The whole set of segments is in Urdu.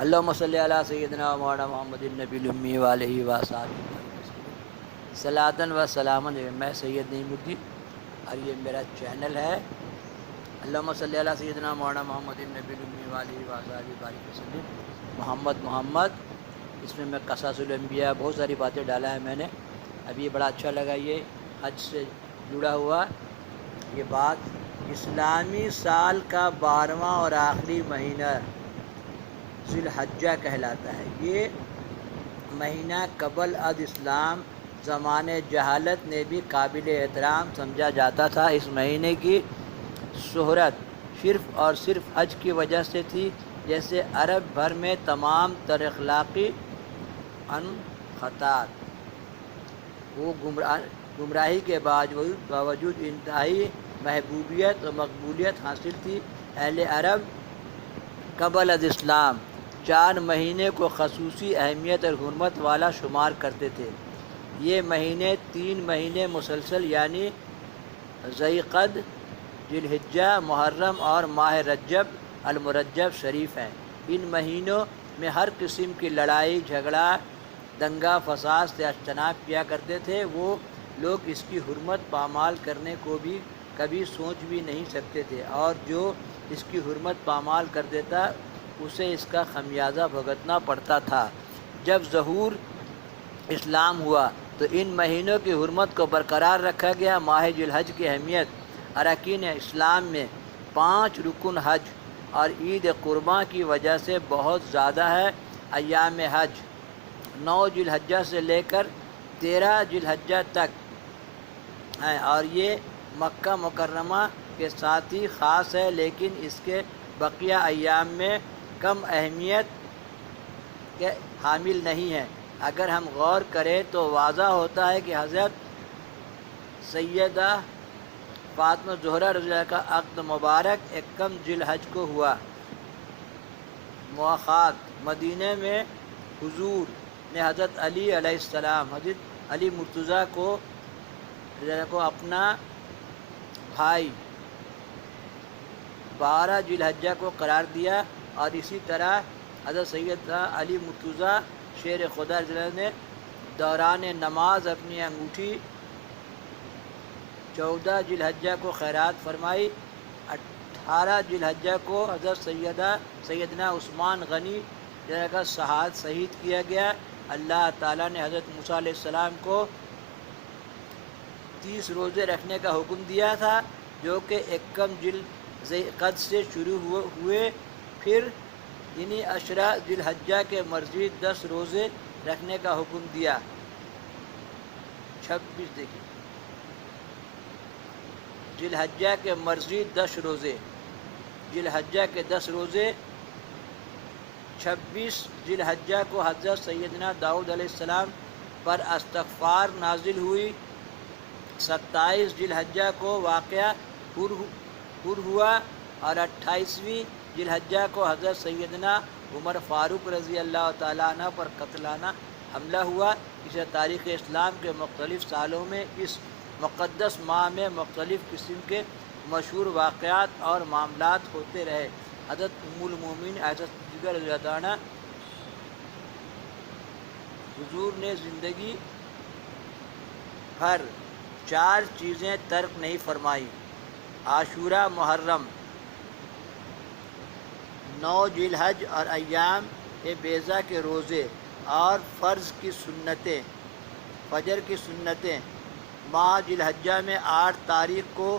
اللہم صلی علی سیدنا و مولانا محمد النبی الامی و علیہ وصحبہ وسلم صلاۃً و سلاماً۔ میں سید نعیم الدین اور یہ میرا چینل ہے اللہم صلی علی سیدنا مولانا محمد النبی الامی و علیہ وصحبہ وسلم محمد۔ اس میں قصص الانبیاء بہت ساری باتیں ڈالا ہے میں نے۔ ابھی بڑا اچھا لگا یہ حج سے جڑا ہوا یہ بات۔ اسلامی سال کا 12واں اور آخری مہینہ ذی الحجہ کہلاتا ہے۔ یہ مہینہ قبل از اسلام زمانِ جہالت میں بھی قابل احترام سمجھا جاتا تھا۔ اس مہینے کی شہرت صرف اور صرف حج کی وجہ سے تھی، جیسے عرب بھر میں تمام تر اخلاقی انخطاط وہ گمراہی کے باوجود انتہائی محبوبیت و مقبولیت حاصل تھی۔ اہل عرب قبل از اسلام 4 مہینے کو خصوصی اہمیت اور حرمت والا شمار کرتے تھے۔ یہ مہینے 3 مہینے مسلسل یعنی ذی القعدہ، ذی الحجہ، محرم اور ماہ رجب المرجب شریف ہیں۔ ان مہینوں میں ہر قسم کی لڑائی جھگڑا دنگا فساد سے اجتناب کیا کرتے تھے۔ وہ لوگ اس کی حرمت پامال کرنے کو بھی کبھی سوچ بھی نہیں سکتے تھے، اور جو اس کی حرمت پامال کر دیتا اسے اس کا خمیازہ بھگتنا پڑتا تھا۔ جب ظہور اسلام ہوا تو ان مہینوں کی حرمت کو برقرار رکھا گیا۔ ماہ ذی الحج کی اہمیت اراکین اسلام میں 5 رکن حج اور عید قرباں کی وجہ سے بہت زیادہ ہے۔ ایام حج 9 ذی الحجہ سے لے کر 13 ذی الحجہ تک ہیں، اور یہ مکہ مکرمہ کے ساتھ ہی خاص ہے، لیکن اس کے بقیہ ایام میں کم اہمیت کے حامل نہیں ہیں۔ اگر ہم غور کریں تو واضح ہوتا ہے کہ حضرت سیدہ فاطمہ زہرا رضی اللہ کا عقد مبارک 1 ذی الحج کو ہوا۔ مواخات مدینہ میں حضور نے حضرت علی علیہ السلام، حضرت علی مرتضیٰ کو اپنا بھائی 12 ذی الحجہ کو قرار دیا، اور اسی طرح حضرت سیدنا علی مرتضیٰ شیر خدا رضی اللہ عنہ نے دوران نماز اپنی انگوٹھی 14 ذی الحجہ کو خیرات فرمائی۔ 18 ذی الحجہ کو حضرت سیدنا عثمان غنی کا شہید کیا گیا۔ اللہ تعالیٰ نے حضرت موسیٰ علیہ السلام کو 30 روزے رکھنے کا حکم دیا تھا، جو کہ 1 ذی القعدہ سے شروع ہوئے، پھر انہی 10 ذی الحجہ کے مزید 10 روزے رکھنے کا حکم دیا۔ 26 دیکھیں ذی الحجہ کے مزید 10 روزے، ذی الحجہ کے 10 روزے۔ 26 ذی الحجہ کو حضرت سیدنا داؤد علیہ السلام پر استغفار نازل ہوئی۔ 27 ذی الحجہ کو واقعہ پر ہوا، اور 28ویں ذی الحجہ کو حضرت سیدنا عمر فاروق رضی اللہ تعالیٰ عنہ پر قتلانہ حملہ ہوا۔ اسے تاریخ اسلام کے مختلف سالوں میں اس مقدس ماہ میں مختلف قسم کے مشہور واقعات اور معاملات ہوتے رہے۔ حضرت ام المومنین عائشہ صدیقہ رضی اللہ عنہ حضور نے زندگی بھر 4 چیزیں ترک نہیں فرمائی: عاشورہ، محرم، 9 ذی الحج اور ایام بیضا کے روزے، اور فرض کی سنتیں، فجر کی سنتیں۔ ماہ ذی الحجہ میں 8 تاریخ کو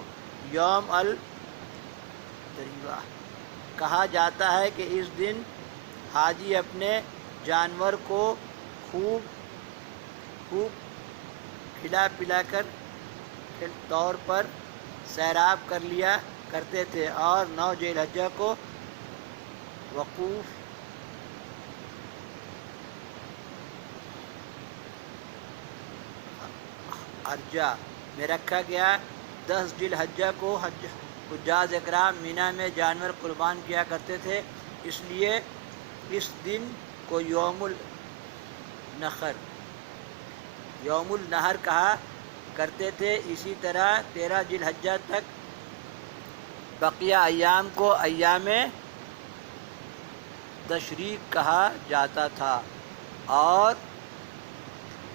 یوم الترویہ کہا جاتا ہے کہ اس دن حاجی اپنے جانور کو خوب کھلا پلا کر طور پر سیراب کر لیا کرتے تھے، اور 9 ذی الحجہ کو وقوف عرجہ میں رکھا گیا۔ 10 ذی الحجہ کو حجاج اکرام مینا میں جانور قربان کیا کرتے تھے، اس لیے اس دن کو یوم النحر کہا کرتے تھے۔ اسی طرح 13 ذی الحجہ تک بقیہ ایام کو ایام تشریق کہا جاتا تھا، اور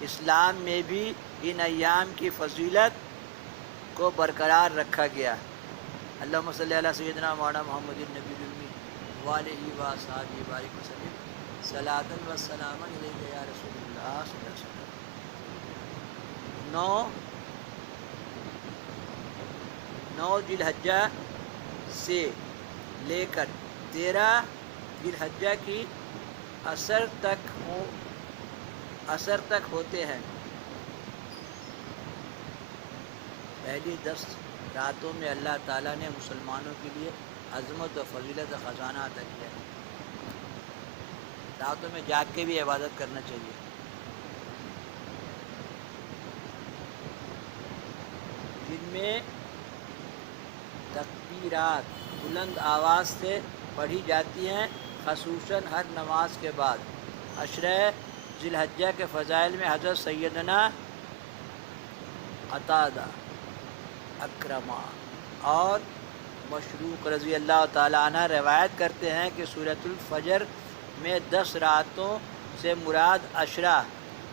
اسلام میں بھی ان ایام کی فضیلت کو برقرار رکھا گیا۔ اللہم صلی علی سیدنا مولانا محمد النبی الامی وعلیہ وصحبہ بارک وسلم صلاۃ و سلام علیک یا رسول اللہ صلی اللہ علیہ وسلم۔ 9 ذی الحجہ سے لے کر 13 ذی الحجہ کی عصر تک ہوتے ہیں۔ پہلی 10 راتوں میں اللہ تعالیٰ نے مسلمانوں کے لیے عظمت و فضیلت و خزانہ عطا کیا ہے۔ راتوں میں جاگ کے بھی عبادت کرنا چاہیے۔ جن میں تکبیرات بلند آواز سے پڑھی جاتی ہیں، خصوصاً ہر نماز کے بعد۔ عشرہ ذی الحجہ کے فضائل میں حضرت سیدنا قتادہ اکرمہ اور مشروق رضی اللہ تعالیٰ عنہ روایت کرتے ہیں کہ سورۃ الفجر میں 10 راتوں سے مراد عشرہ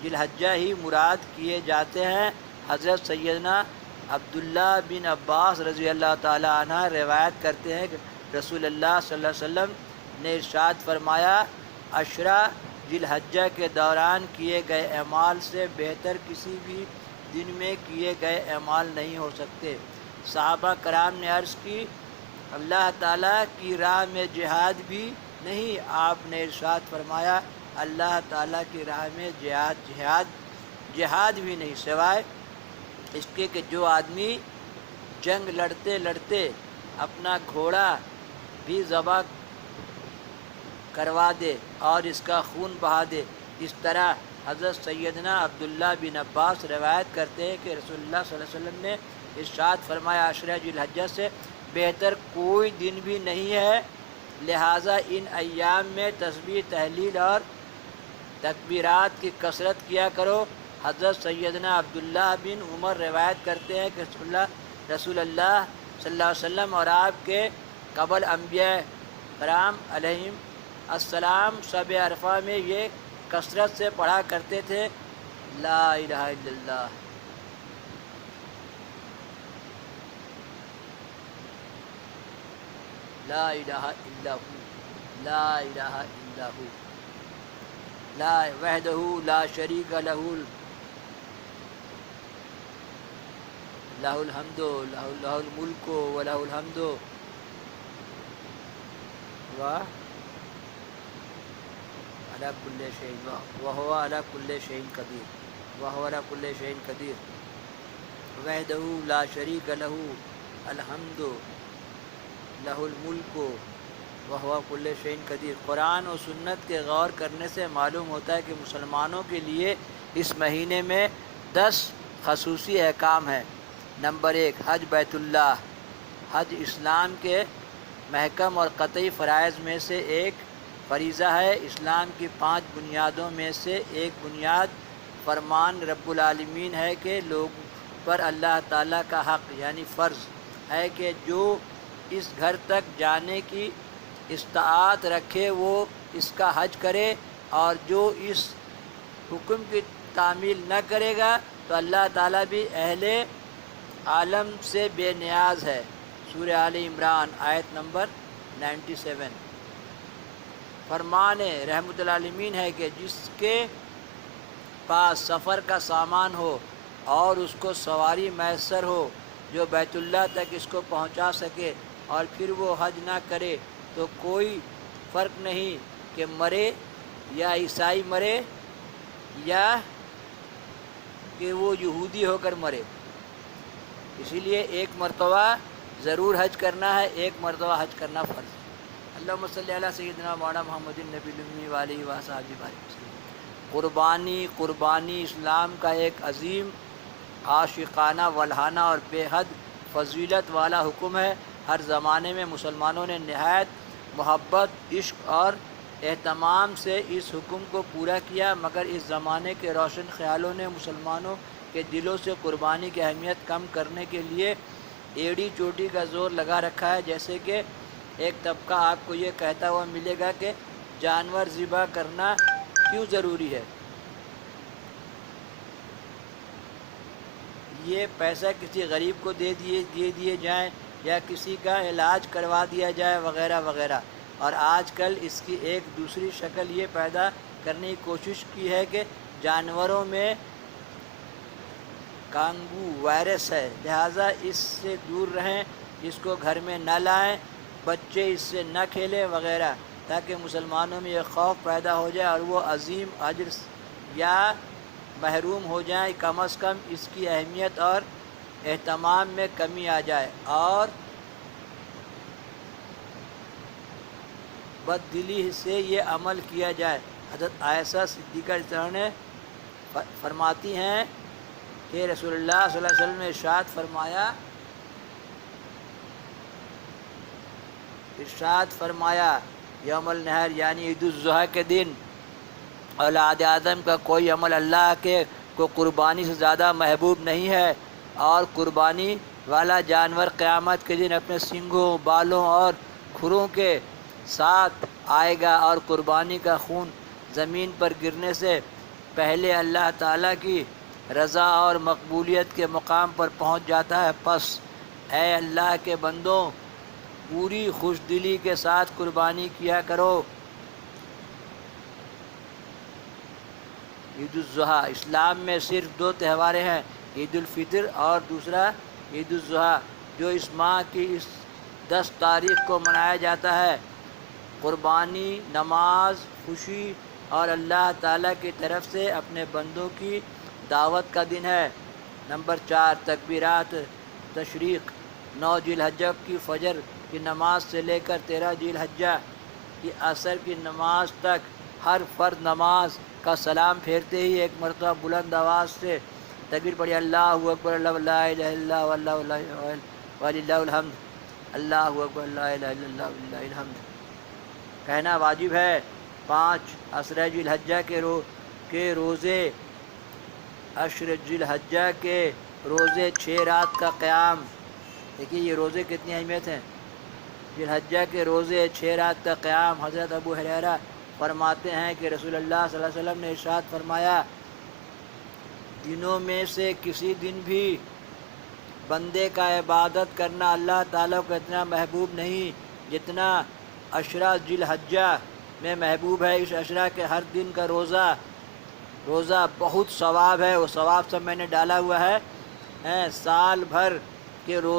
ذی الحجہ ہی مراد کیے جاتے ہیں۔ حضرت سیدنا عبداللہ بن عباس رضی اللہ تعالیٰ عنہ روایت کرتے ہیں کہ رسول اللہ صلی اللہ علیہ وسلم نے ارشاد فرمایا، عشرہ ذی الحجہ کے دوران کیے گئے اعمال سے بہتر کسی بھی دن میں کیے گئے اعمال نہیں ہو سکتے۔ صحابہ کرام نے عرض کی، اللہ تعالیٰ کی راہ میں جہاد بھی نہیں؟ آپ نے ارشاد فرمایا، اللہ تعالیٰ کی راہ میں جہاد بھی نہیں، سوائے اس کے کہ جو آدمی جنگ لڑتے لڑتے اپنا گھوڑا بھی ذبح کروا دے اور اس کا خون بہا دے۔ اس طرح حضرت سیدنا عبداللہ بن عباس روایت کرتے ہیں کہ رسول اللہ صلی اللہ علیہ وسلم نے ارشاد فرمایا، عشرہ ذی الحجہ سے بہتر کوئی دن بھی نہیں ہے، لہٰذا ان ایام میں تسبیح، تہلیل اور تکبیرات کی کثرت کیا کرو۔ حضرت سیدنا عبداللہ بن عمر روایت کرتے ہیں کہ رسول اللہ صلی اللہ علیہ وسلم اور آپ کے قبل انبیاء کرام علیہم السلام شب عرفہ میں یہ کثرت سے پڑھا کرتے تھے، لا الہ الا اللہ، لا الہ الا ہو، لا الہ الا ہو، لا وحدہ لا شریک لہ، لہ الحمد لہ الملک و لہ الحمد علی کل شیء وہو علی کل شیء قدیر، وہو علی کل شیء قدیر، وحدہ لا شریک لہ، الحمد لہ الملک وہو کل شیء قدیر۔ قرآن و سنت کے غور کرنے سے معلوم ہوتا ہے کہ مسلمانوں کے لیے اس مہینے میں 10 خصوصی احکام ہیں۔ نمبر 1، حج بیت اللہ۔ حج اسلام کے محکم اور قطعی فرائض میں سے ایک فریضہ ہے۔ اسلام کی 5 بنیادوں میں سے ایک بنیاد فرمان رب العالمین ہے کہ لوگوں پر اللہ تعالیٰ کا حق یعنی فرض ہے کہ جو اس گھر تک جانے کی استطاعت رکھے وہ اس کا حج کرے، اور جو اس حکم کی تعمیل نہ کرے گا تو اللہ تعالیٰ بھی اہل عالم سے بے نیاز ہے۔ سورہ آل عمران آیت نمبر 97۔ فرمان رحمت العالمین ہے کہ جس کے پاس سفر کا سامان ہو اور اس کو سواری میسر ہو جو بیت اللہ تک اس کو پہنچا سکے اور پھر وہ حج نہ کرے تو کوئی فرق نہیں کہ مرے یا عیسائی مرے یا کہ وہ یہودی ہو کر مرے۔ اسی لیے ایک مرتبہ ضرور حج کرنا ہے، ایک مرتبہ حج کرنا فرض ہے۔ اللہم صلی علی سیدنا مولانا محمد النبی الامی وعلیہ وصحبہ بارک وسلم۔ قربانی اسلام کا ایک عظیم عاشقانہ، ولہانہ اور بے حد فضیلت والا حکم ہے۔ ہر زمانے میں مسلمانوں نے نہایت محبت، عشق اور اہتمام سے اس حکم کو پورا کیا، مگر اس زمانے کے روشن خیالوں نے مسلمانوں کے دلوں سے قربانی کی اہمیت کم کرنے کے لیے ایڑی چوٹی کا زور لگا رکھا ہے۔ جیسے کہ ایک طبقہ آپ کو یہ کہتا ہوا ملے گا کہ جانور ذبح کرنا کیوں ضروری ہے؟ یہ پیسہ کسی غریب کو دے دیے جائیں یا کسی کا علاج کروا دیا جائے وغیرہ وغیرہ۔ اور آج کل اس کی ایک دوسری شکل یہ پیدا کرنے کی کوشش کی ہے کہ جانوروں میں کانگو وائرس ہے، لہٰذا اس سے دور رہیں، اس کو گھر میں نہ لائیں، بچے اس سے نہ کھیلیں وغیرہ، تاکہ مسلمانوں میں یہ خوف پیدا ہو جائے اور وہ عظیم اجر یا محروم ہو جائیں، کم از کم اس کی اہمیت اور اہتمام میں کمی آ جائے اور بددلی سے یہ عمل کیا جائے۔ حضرت عائشہ صدیقہ نے فرماتی ہیں کہ رسول اللہ صلی اللہ علیہ وسلم نے ارشاد فرمایا یوم النحر یعنی عید الاضحیٰ کے دن اولاد آدم کا کوئی عمل اللہ کے کو قربانی سے زیادہ محبوب نہیں ہے، اور قربانی والا جانور قیامت کے دن اپنے سینگوں، بالوں اور کھروں کے ساتھ آئے گا، اور قربانی کا خون زمین پر گرنے سے پہلے اللہ تعالیٰ کی رضا اور مقبولیت کے مقام پر پہنچ جاتا ہے۔ پس اے اللہ کے بندوں، پوری خوش دلی کے ساتھ قربانی کیا کرو۔ عید الاضحیٰ، اسلام میں صرف 2 تہواریں ہیں، عید الفطر اور دوسرا عید الاضحیٰ، جو اس ماہ کی اس 10 تاریخ کو منایا جاتا ہے۔ قربانی، نماز، خوشی اور اللہ تعالیٰ کی طرف سے اپنے بندوں کی دعوت کا دن ہے۔ نمبر 4، تکبیرات تشریق، 9 ذی الحجہ کی فجر کی نماز سے لے کر 13 ذی الحجہ کی عصر کی نماز تک ہر فرد نماز کا سلام پھیرتے ہی ایک مرتبہ بلند آواز سے تکبیر پڑھی، اللہ اکبر، اللہ لا الہ الا اللہ وللہ الحمد، اللہ اکبر، لا الہ الا اللہ وللہ الحمد کہنا واجب ہے۔ 5، عشرہ ذی الحجہ کے روزے، عشر ذی الحجہ کے روزے 6 رات کا قیام۔ دیکھیے یہ روزے کتنی اہمیت ہیں۔ ذی الحجہ کے روزے 6 رات کا قیام۔ حضرت ابو ہریرہ فرماتے ہیں کہ رسول اللہ صلی اللہ علیہ وسلم نے ارشاد فرمایا، دنوں میں سے کسی دن بھی بندے کا عبادت کرنا اللہ تعالیٰ کو اتنا محبوب نہیں جتنا عشرہ ذی الحجہ میں محبوب ہے۔ اس عشرہ کے ہر دن کا روزہ بہت ثواب ہے، وہ ثواب سب میں نے ڈالا ہوا ہے، سال بھر کے روزے